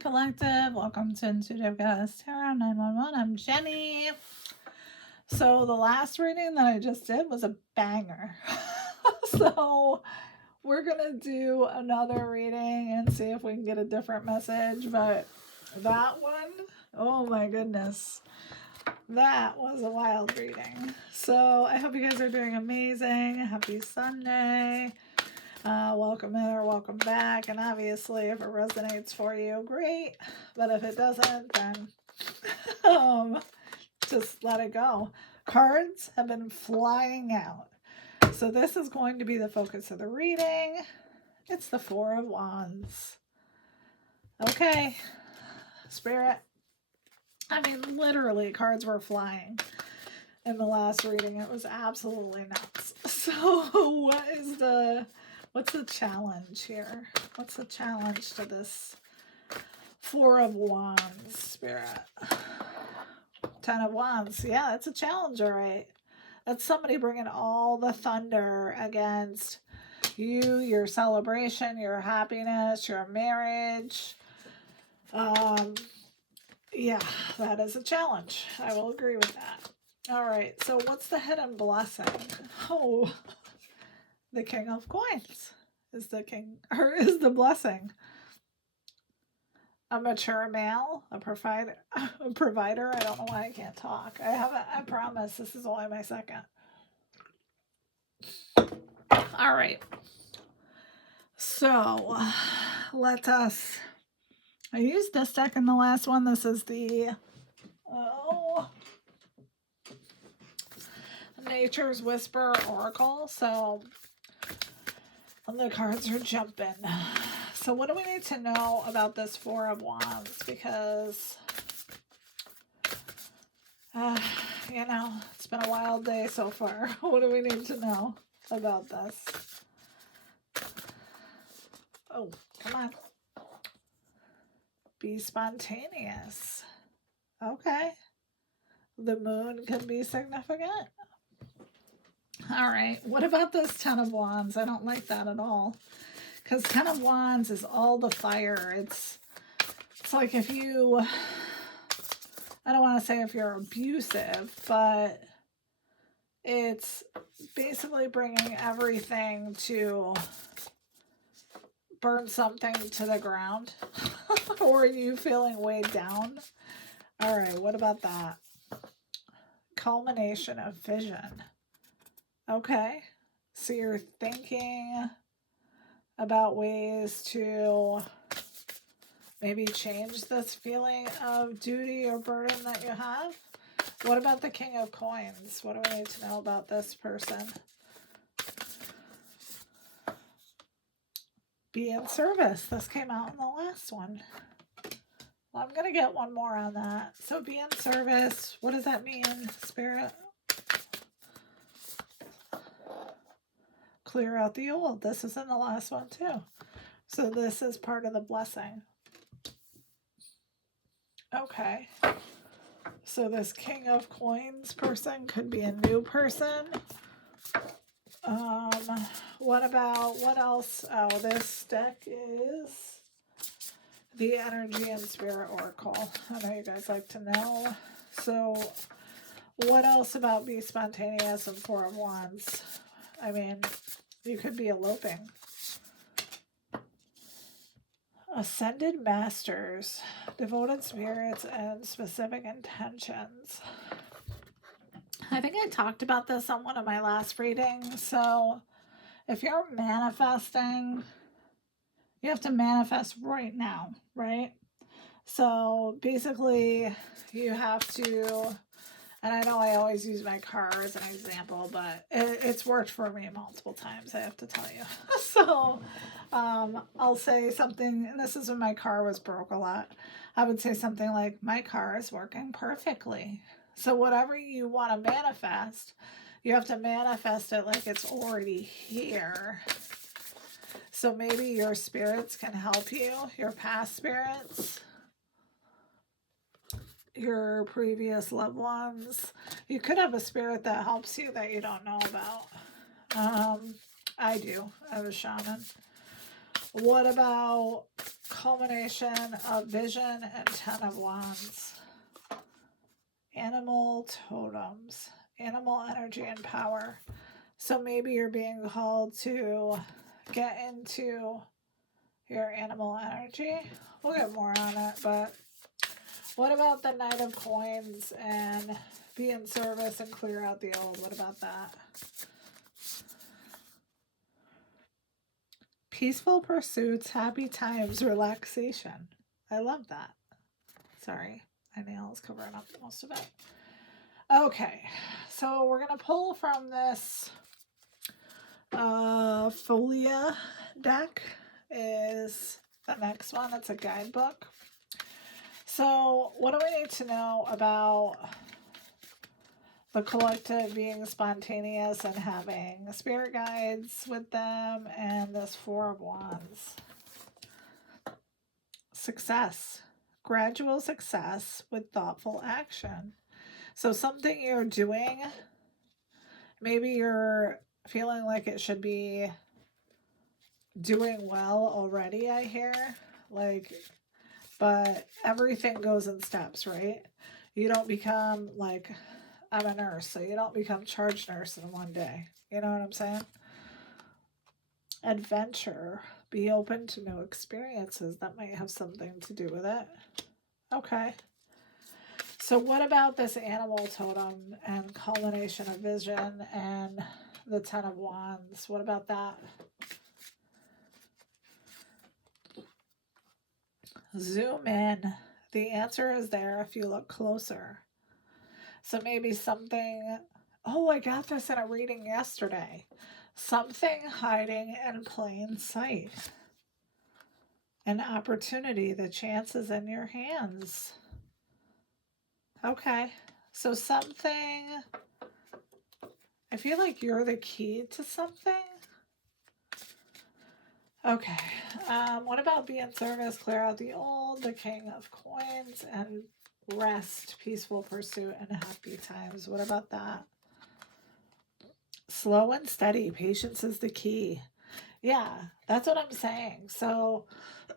Collective. Welcome to Intuitive Goddess Tarot 911. I'm Jenny. So the last reading that I just did was a banger. So we're going to do another reading and see if we can get a different message. But that one, oh my goodness, that was a wild reading. So I hope you guys are doing amazing. Happy Sunday. Welcome in or welcome back, and obviously if it resonates for you, great, but if it doesn't, then just let it go. Cards have been flying out, so this is going to be the focus of the reading. It's the Four of Wands. Okay, Spirit, I mean literally cards were flying in the last reading. It was absolutely nuts. So what's the challenge here? What's the challenge to this Four of Wands, Spirit? 10 of Wands. Yeah, it's a challenge, all right. That's somebody bringing all the thunder against you, your celebration, your happiness, your marriage. Yeah, that is a challenge. I will agree with that. All right, so what's the hidden blessing? Oh, the King of Coins is the king, or is the blessing. A mature male, a provider. I don't know why I can't talk. I promise this is only my second. All right. So I used this deck in the last one. This is the Nature's Whisper Oracle. So the cards are jumping. So what do we need to know about this Four of Wands? Because, it's been a wild day so far. What do we need to know about this? Oh, come on. Be spontaneous. Okay. The moon can be significant. All right. What about this Ten of Wands? I don't like that at all. Because Ten of Wands is all the fire. It's like if you, I don't want to say if you're abusive, but it's basically bringing everything to burn something to the ground. Or you feeling weighed down. All right, what about that? Culmination of vision. Okay, so you're thinking about ways to maybe change this feeling of duty or burden that you have. What about the King of Coins? What do we need to know about this person? Be in service. This came out in the last one. Well, I'm going to get one more on that. So be in service. What does that mean, Spirit? Clear out the old. This is in the last one too. So this is part of the blessing. Okay. So this King of Coins person could be a new person. What else? Oh, this deck is the Energy and Spirit Oracle. I know you guys like to know. So what else about Be Spontaneous and Four of Wands? I mean, you could be eloping. Ascended Masters, devoted spirits, and specific intentions. I think I talked about this on one of my last readings. So if you're manifesting, you have to manifest right now, right? So basically you have to, and I know I always use my car as an example, but it's worked for me multiple times, I have to tell you. So I'll say something, and this is when my car was broke a lot. I would say something like, my car is working perfectly. So whatever you want to manifest, you have to manifest it like it's already here. So maybe your spirits can help you, your past spirits, your previous loved ones. You could have a spirit that helps you that you don't know about. I do. I have a shaman. What about culmination of vision, and 10 of Wands. Animal totems, animal energy and power. So maybe you're being called to get into your animal energy. We'll get more on it, but what about the Knight of Coins and be in service and clear out the old? What about that? Peaceful pursuits, happy times, relaxation. I love that. Sorry, my nail is covering up most of it. Okay, so we're going to pull from this Folia deck is the next one. It's a guidebook. So what do we need to know about the collective being spontaneous and having spirit guides with them, and this Four of Wands? Success, gradual success with thoughtful action. So something you're doing, maybe you're feeling like it should be doing well already, I hear, like, but everything goes in steps, right? You don't become like, I'm a nurse, so you don't become charge nurse in one day. You know what I'm saying? Adventure. Be open to new experiences. That might have something to do with it. Okay. So what about this animal totem and culmination of vision and the 10 of Wands? What about that? Zoom in. The answer is there if you look closer. So maybe something, oh, I got this in a reading yesterday. Something hiding in plain sight. An opportunity, the chance is in your hands. Okay, so something, I feel like you're the key to something. Okay, what about be in service, clear out the old, the King of Coins, and rest, peaceful pursuit, and happy times? What about that? Slow and steady, patience is the key. Yeah, that's what I'm saying. So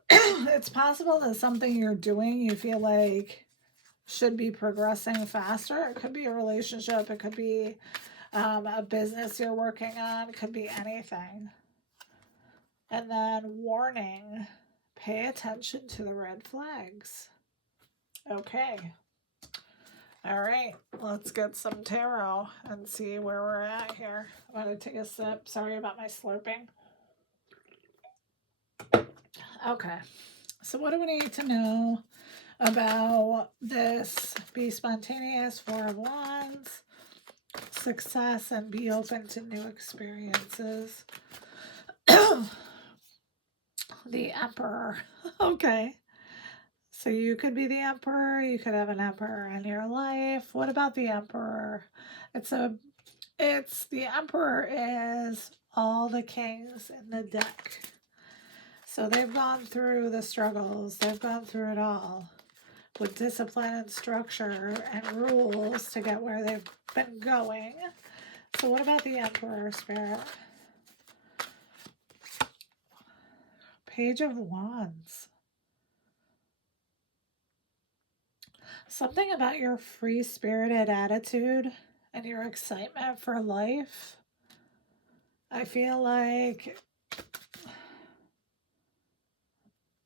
it's possible that something you're doing you feel like should be progressing faster. It could be a relationship, it could be a business you're working on, it could be anything. And then warning, pay attention to the red flags. Okay. All right, let's get some tarot and see where we're at here. I'm going to take a sip. Sorry about my slurping. Okay, so what do we need to know about this? Be spontaneous, Four of Wands, success, and be open to new experiences. The Emperor. Okay. So you could be the Emperor, you could have an Emperor in your life. What about the Emperor? It's the Emperor is all the kings in the deck. So they've gone through the struggles, they've gone through it all with discipline and structure and rules to get where they've been going. So what about the Emperor, Spirit? Page of Wands. Something about your free-spirited attitude and your excitement for life, I feel like,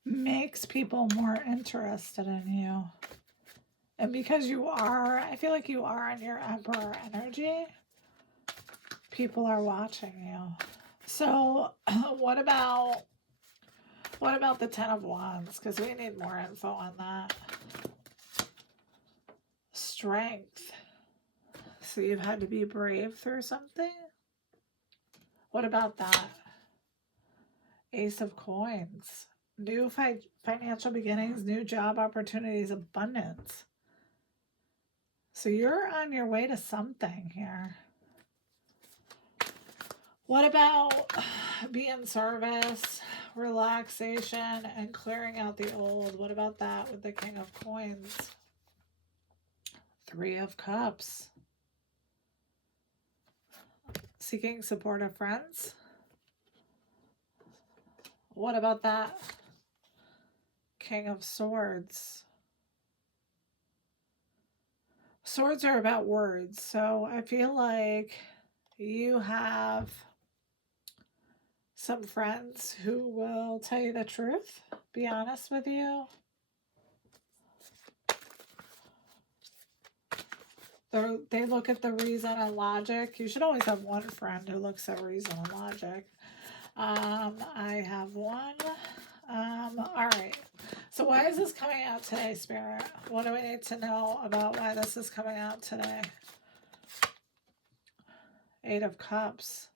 makes people more interested in you. And because you are, I feel like you are in your Emperor energy, people are watching you. So what about the 10 of Wands? Because we need more info on that. Strength. So you've had to be brave through something? What about that? Ace of Coins. New financial beginnings, new job opportunities, abundance. So you're on your way to something here. What about be in service, relaxation, and clearing out the old? What about that with the King of Coins? Three of Cups. Seeking supportive friends. What about that? King of Swords. Swords are about words, so I feel like you have some friends who will tell you the truth, be honest with you. They look at the reason and logic. You should always have one friend who looks at reason and logic. I have one. All right. So why is this coming out today, Spirit? What do we need to know about why this is coming out today? Eight of Cups.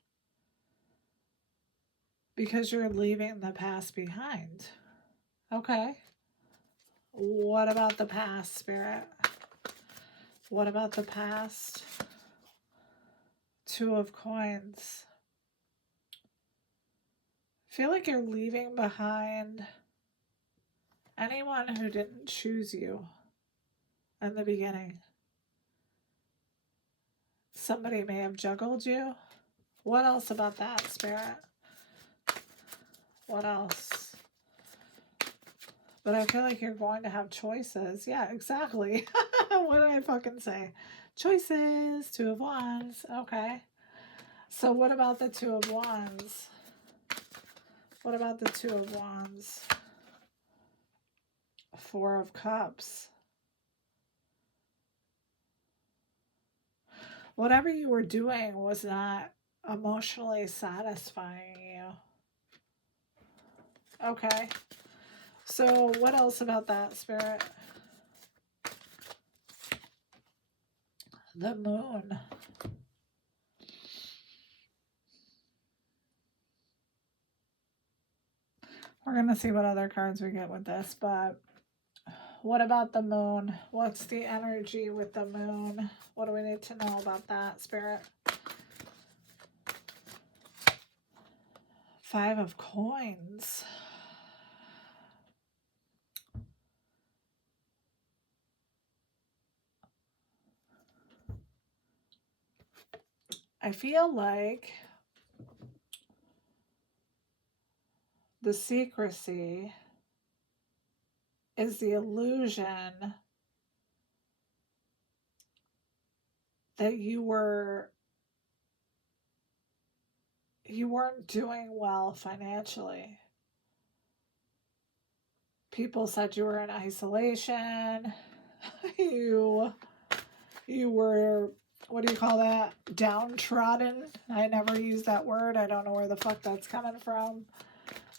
Because you're leaving the past behind. Okay. What about the past, Spirit? What about the past? Two of Coins. I feel like you're leaving behind anyone who didn't choose you in the beginning. Somebody may have juggled you. What else about that, Spirit? What else? But I feel like you're going to have choices. Yeah, exactly. What did I fucking say? Choices. Two of Wands. Okay. So what about the Two of Wands? What about the Two of Wands? Four of Cups. Whatever you were doing was not emotionally satisfying you. Okay. So what else about that, Spirit? The Moon. We're going to see what other cards we get with this, but what about the Moon? What's the energy with the Moon? What do we need to know about that, Spirit? Five of Coins. I feel like the secrecy is the illusion that you weren't doing well financially. People said you were in isolation. You were, what do you call that? Downtrodden. I never use that word. I don't know where the fuck that's coming from.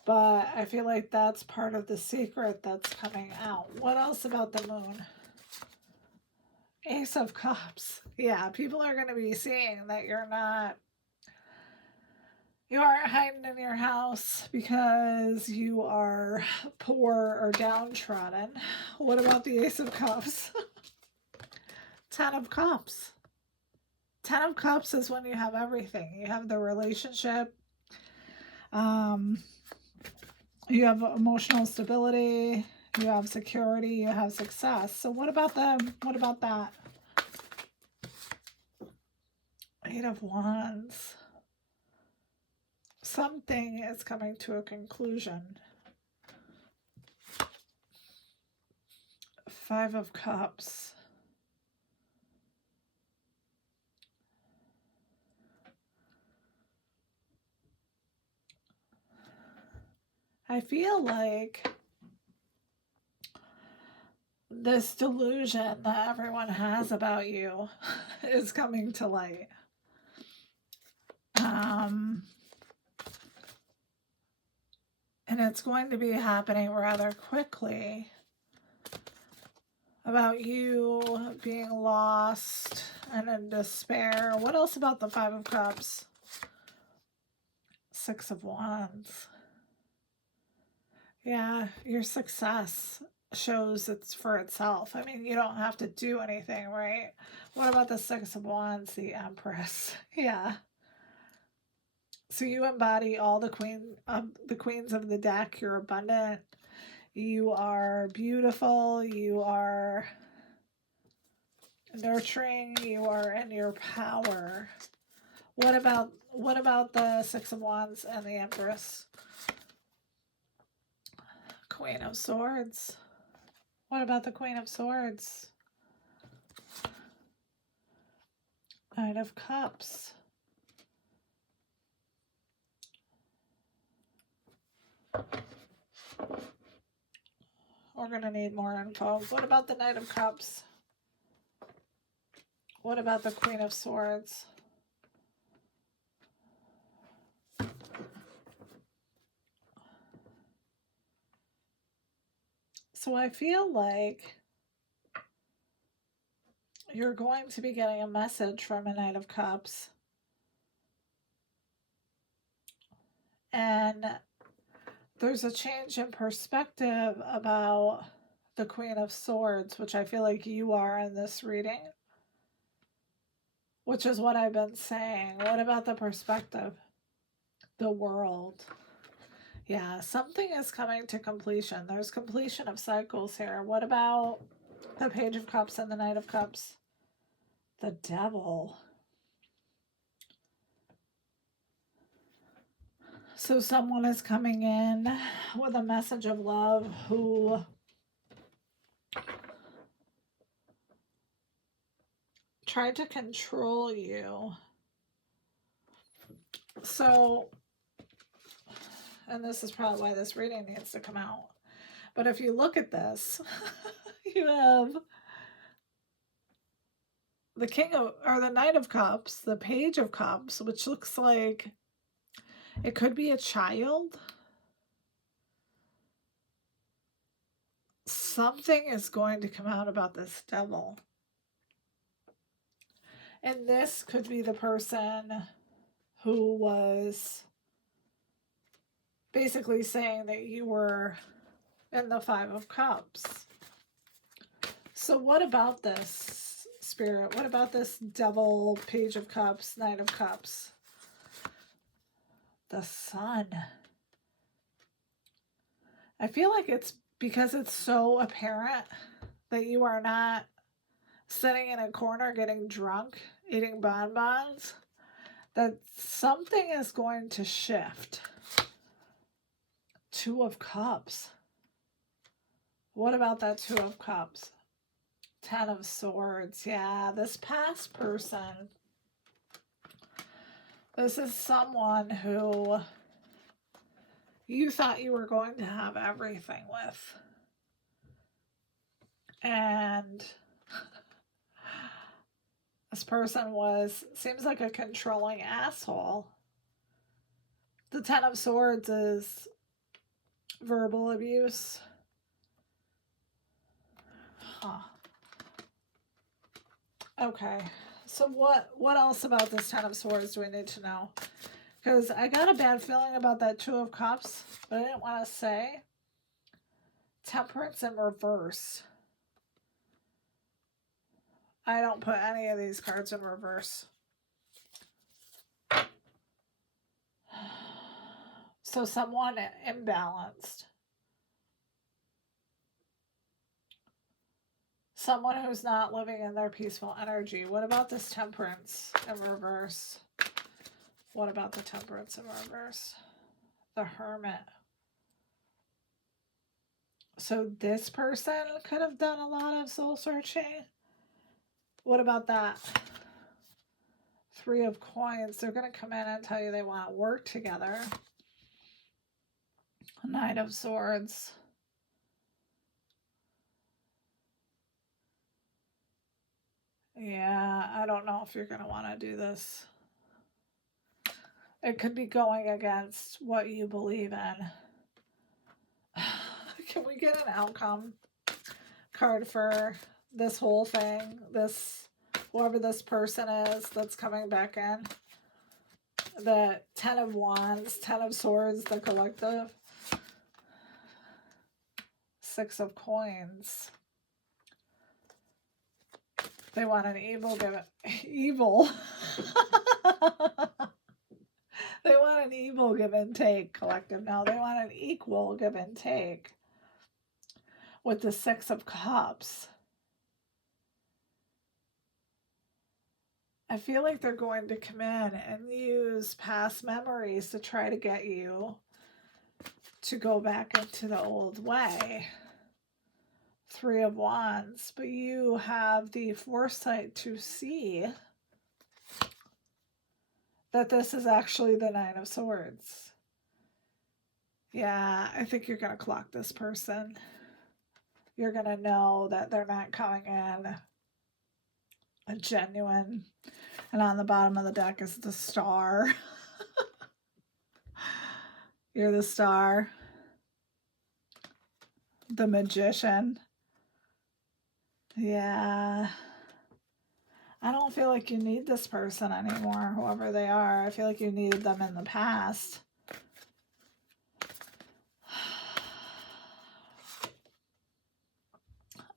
But I feel like that's part of the secret that's coming out. What else about the Moon? Ace of Cups. Yeah, people are going to be seeing that you aren't hiding in your house because you are poor or downtrodden. What about the Ace of Cups? Ten of Cups. Ten of Cups is when you have everything. You have the relationship. You have emotional stability. You have security. You have success. So what about them? What about that? Eight of Wands. Something is coming to a conclusion. Five of Cups. I feel like this delusion that everyone has about you is coming to light. And it's going to be happening rather quickly, about you being lost and in despair. What else about the Five of Cups? Six of Wands. Yeah, your success shows it's for itself. I mean, you don't have to do anything, right? What about the Six of Wands, the Empress? Yeah. So you embody all the queens of the deck. You're abundant. You are beautiful. You are nurturing. You are in your power. What about the Six of Wands and the Empress? Queen of Swords? What about the Queen of Swords? Knight of Cups. We're going to need more info. What about the Knight of Cups? What about the Queen of Swords? So I feel like you're going to be getting a message from a Knight of Cups. And there's a change in perspective about the Queen of Swords, which I feel like you are in this reading, which is what I've been saying. What about the perspective? The World. Yeah, something is coming to completion. There's completion of cycles here. What about the Page of Cups and the Knight of Cups? The Devil. So someone is coming in with a message of love who tried to control you. So, and this is probably why this reading needs to come out. But if you look at this, you have the King of, or the Knight of Cups, the Page of Cups, which looks like it could be a child. Something is going to come out about this devil. And this could be the person who was basically saying that you were in the Five of Cups. So what about this, Spirit? What about this Devil, Page of Cups, Knight of Cups? The Sun. I feel like it's because it's so apparent that you are not sitting in a corner getting drunk, eating bonbons, that something is going to shift. Two of Cups. What about that Two of Cups? Ten of Swords. Yeah, this past person. This is someone who you thought you were going to have everything with. And this person seems like a controlling asshole. The Ten of Swords is verbal abuse. Huh. Okay. So what else about this Ten of Swords do we need to know? Because I got a bad feeling about that Two of Cups, but I didn't want to say. Temperance in reverse. I don't put any of these cards in reverse. So someone imbalanced. Someone who's not living in their peaceful energy. What about this Temperance in reverse? What about the Temperance in reverse? The Hermit. So this person could have done a lot of soul searching. What about that? Three of Coins. They're going to come in and tell you they want to work together. Knight of Swords. Yeah, I don't know if you're going to want to do this. It could be going against what you believe in. Can we get an outcome card for this whole thing? Whoever this person is that's coming back in. The Ten of Wands, Ten of Swords, the collective. Six of Coins. They want an evil evil. They want an equal give and take, collective. No, they want an equal give and take with the Six of Cups. I feel like they're going to come in and use past memories to try to get you to go back into the old way. 3 of Wands, but you have the foresight to see that this is actually the 9 of Swords. Yeah, I think you're going to clock this person. You're going to know that they're not coming in a genuine. And on the bottom of the deck is the Star. You're the Star. The Magician. Yeah. I don't feel like you need this person anymore, whoever they are. I feel like you needed them in the past.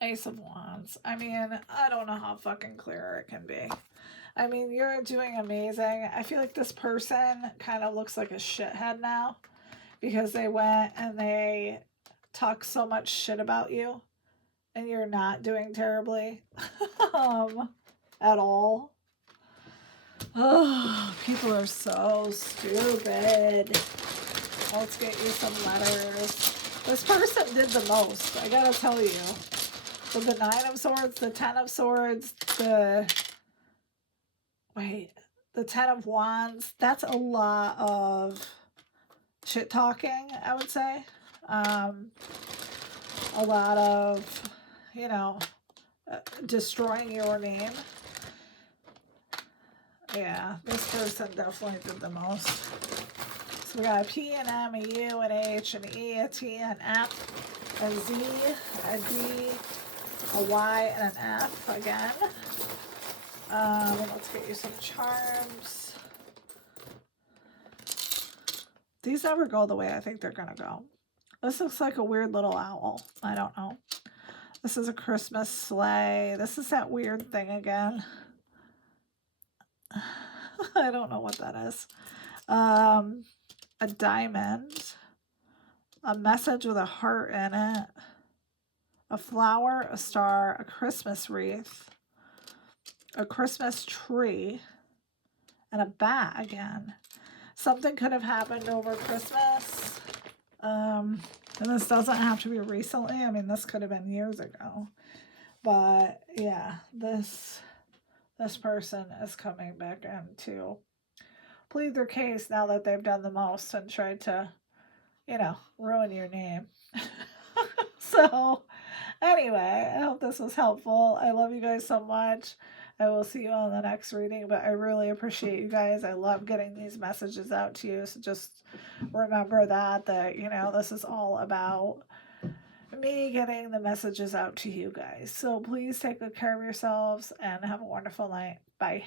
Ace of Wands. I mean, I don't know how fucking clear it can be. I mean, you're doing amazing. I feel like this person kind of looks like a shithead now because they went and they talk so much shit about you and you're not doing terribly at all. Oh, people are so stupid. Let's get you some letters. This person did the most, I gotta tell you. With the 9 of Swords, the 10 of Swords, the 10 of Wands, that's a lot of shit talking, I would say. A lot of, you know, destroying your name. Yeah, this person definitely did the most. So we got a P, an M, a U, an H, an E, a T, an F, a Z, a D, a Y, and an F again. Let's get you some charms. These never go the way I think they're gonna go. This looks like a weird little owl. I don't know. This is a Christmas sleigh. This is that weird thing again. I don't know what that is. A diamond. A message with a heart in it. A flower, a star, a Christmas wreath. A Christmas tree. And a bat again. Something could have happened over Christmas. And this doesn't have to be recently. I mean, this could have been years ago. But yeah, this person is coming back in to plead their case now that they've done the most and tried to, you know, ruin your name. So anyway, I hope this was helpful. I love you guys so much. I will see you on the next reading, but I really appreciate you guys. I love getting these messages out to you. So just remember that, you know, this is all about me getting the messages out to you guys. So please take good care of yourselves and have a wonderful night. Bye.